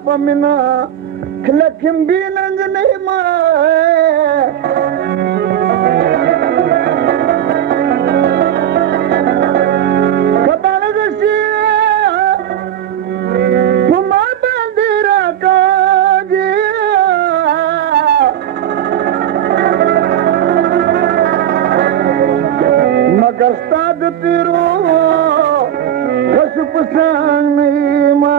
Pamina klakim binang nehma kabalagasi puma bandira kaji magar stad tiro kasupasang nehma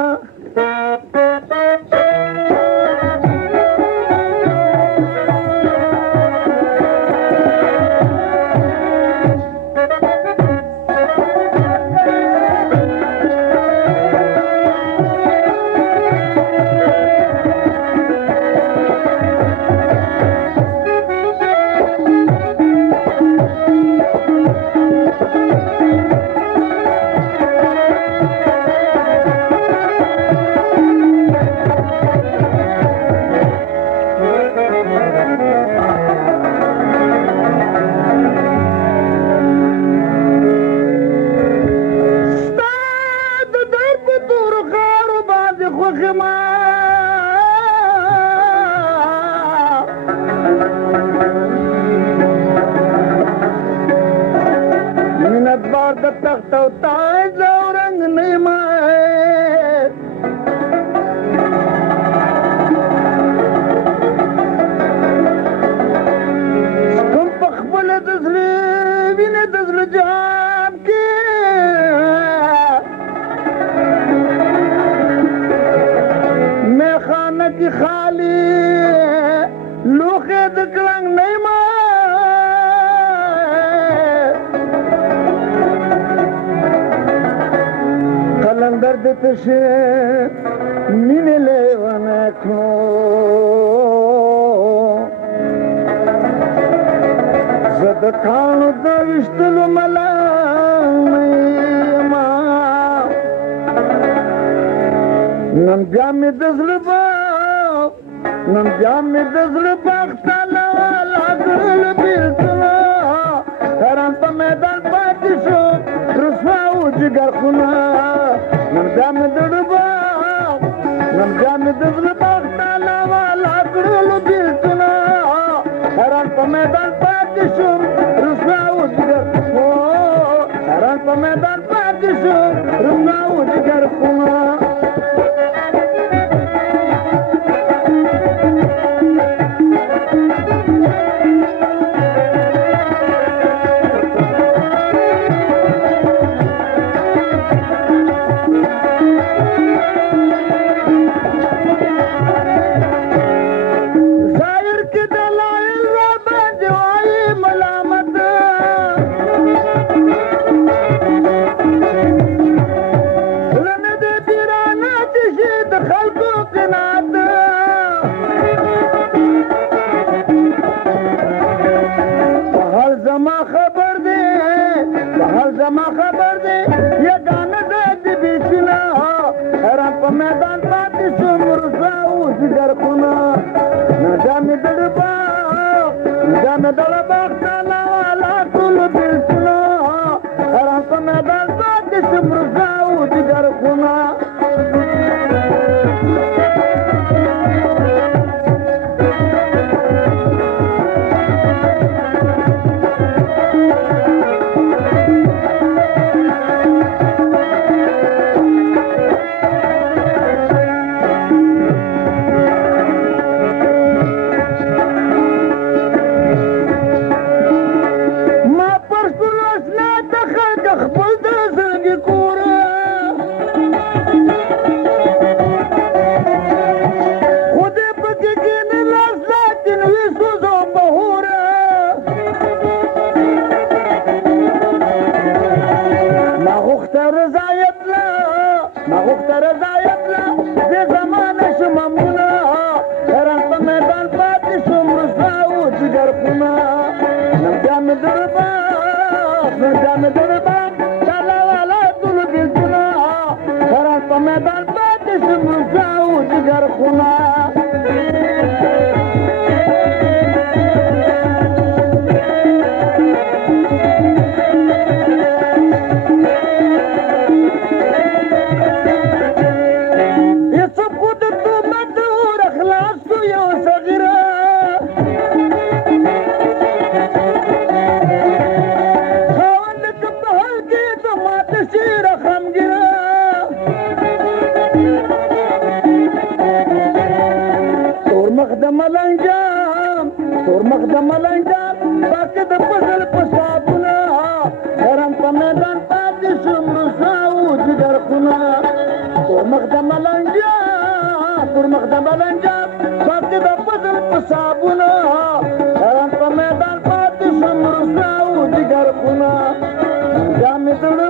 لا ما غوښته رضایت لا دې زمانه شو ممنونه حیران په میدان پاتې شوم رسوا و جګر خونه نن بیا مې زړه باب تالا والا ټول بېلتونه حیران په میدان پاتې شوم رسوا و جګر خونه تور مخ د ملنجان باقي د فضل په صابونه حیران په میدان پاتې شوم رسوا و جګر خونه تور مخ د ملنجان باقي د فضل په صابونه حیران په میدان پاتې شوم رسوا و جګر خونه بیا مې زړه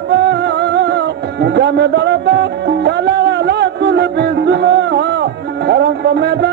تالا والا ټول بېلتونه حیران په میدان